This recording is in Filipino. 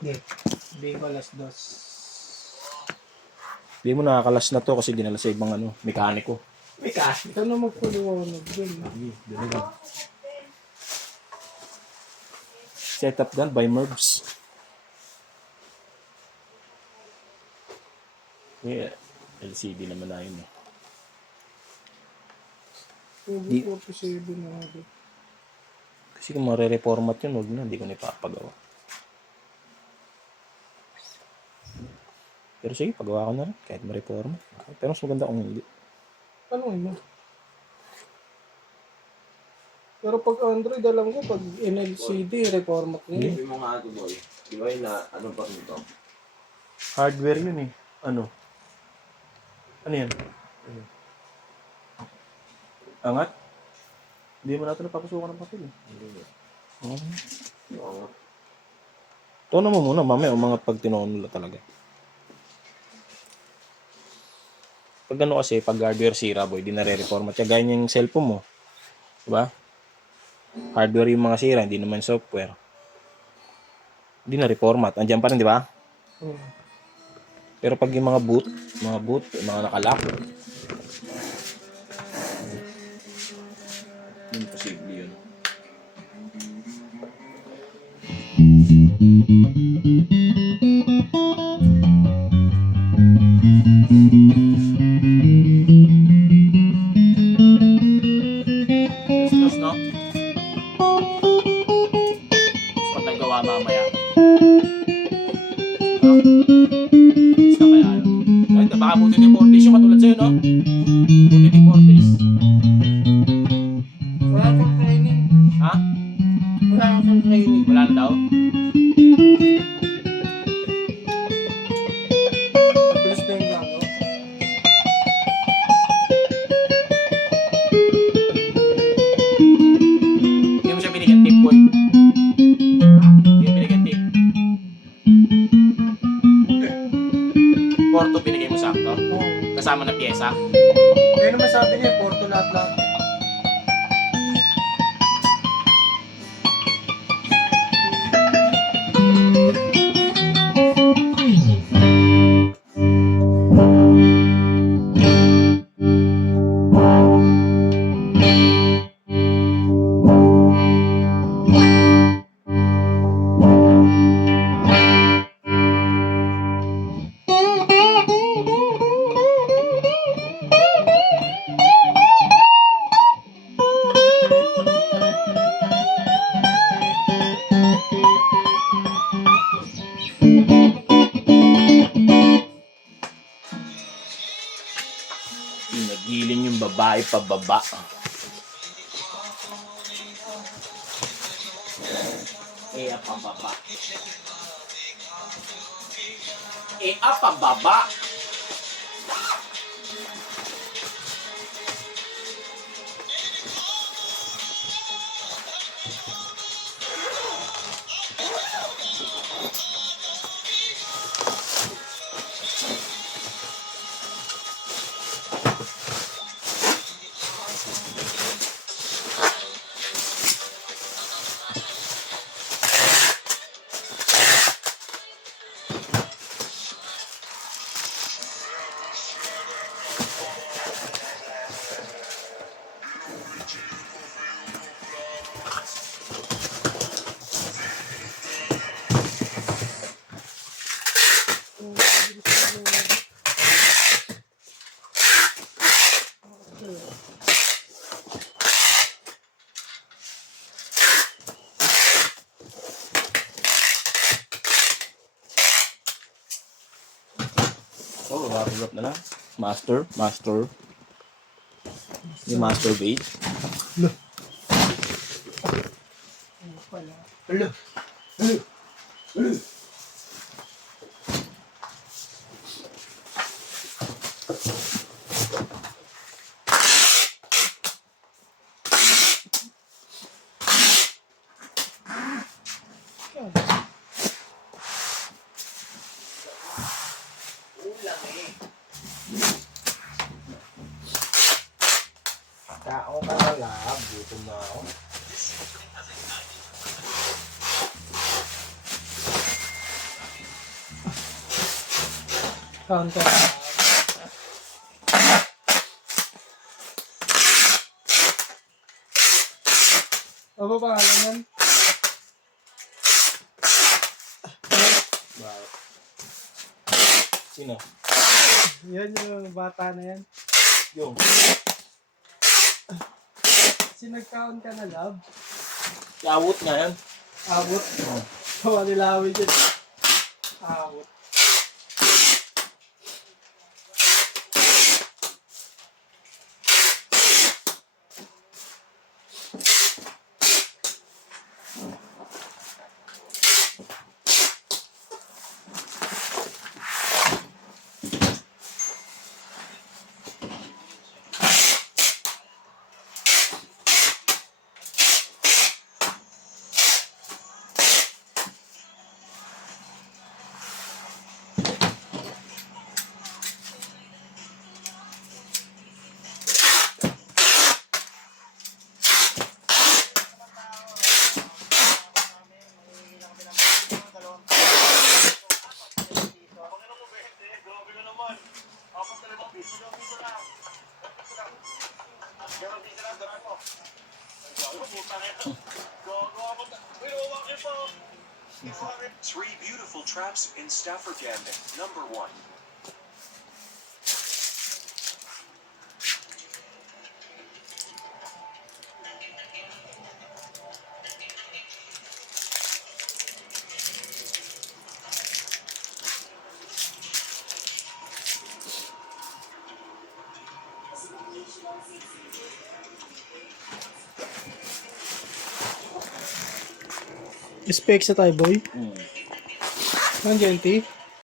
Hindi. Hindi ko alas dos. Hindi mo nakakalas na to kasi dinala sa ibang ano, mekaniko. May cash. Ito na magpuliwanag dun. Setup done by Merbs. Yeah, LCD naman na yun eh. Di. 47 na ako. Kasi kung mare-reformat yun, huwag na, hindi ko na ipapagawa. Pero sige, pagawa ko na rin, kahit ma-reformat. Pero mas maganda kung hindi. Ano mo? Pero pag Android, alam ko, pag NLCD, reformat niya. Hindi mo nga ito, boy. Di ba yun na, ano pa nito? Hardware yun eh. Ano? Ano yan? Angat? Hindi mo natin napapasukan ng papel eh. Hindi. Oo. Tono mo muna, mamaya umangat pag tinoon nila talaga. Pag ano kasi, pag hardware sira boy, di na-reformat siya. Gaya yung cellphone mo. Diba? Hardware yung mga sira, hindi naman software. Di na-reformat. Andiyan pa rin, di ba? Pero pag yung mga boot, yung mga nakalock, imposible yun. Close, no? Gusto tayo gawa mamaya. Gusto na kaya ano? Ay, baka buti ni Fortis yung katulad sa'yo, no? Buti ni Fortis. Wala kang training. Ha? Wala kang training. Wala na daw? Mabilis na yung gagawa. Hindi mo siya binigyan tip, boy. Hindi mo binigyan tip. Porto binigay mo sakto. Kasama na pyesa. Kaya naman sabi niya, Porto lahat-lahat. Pinagiling yung babae pababa. Pababa. Pababa. Oh, harap na lang. Master. Yung master bait. Hello. Tao ka na lab. Gutom na ako. Counter. Ano ba pangalan yan? Bakit? Sino? Yan yung bata na yan. Yung. Sinagkaon ka na, love? Awot nga yan. Abot. Gawa nila awit yun. Abot. Three beautiful traps in Stafford Gambit. Number 1. Specs sa tayo, boy. Hmm. Ang GLT.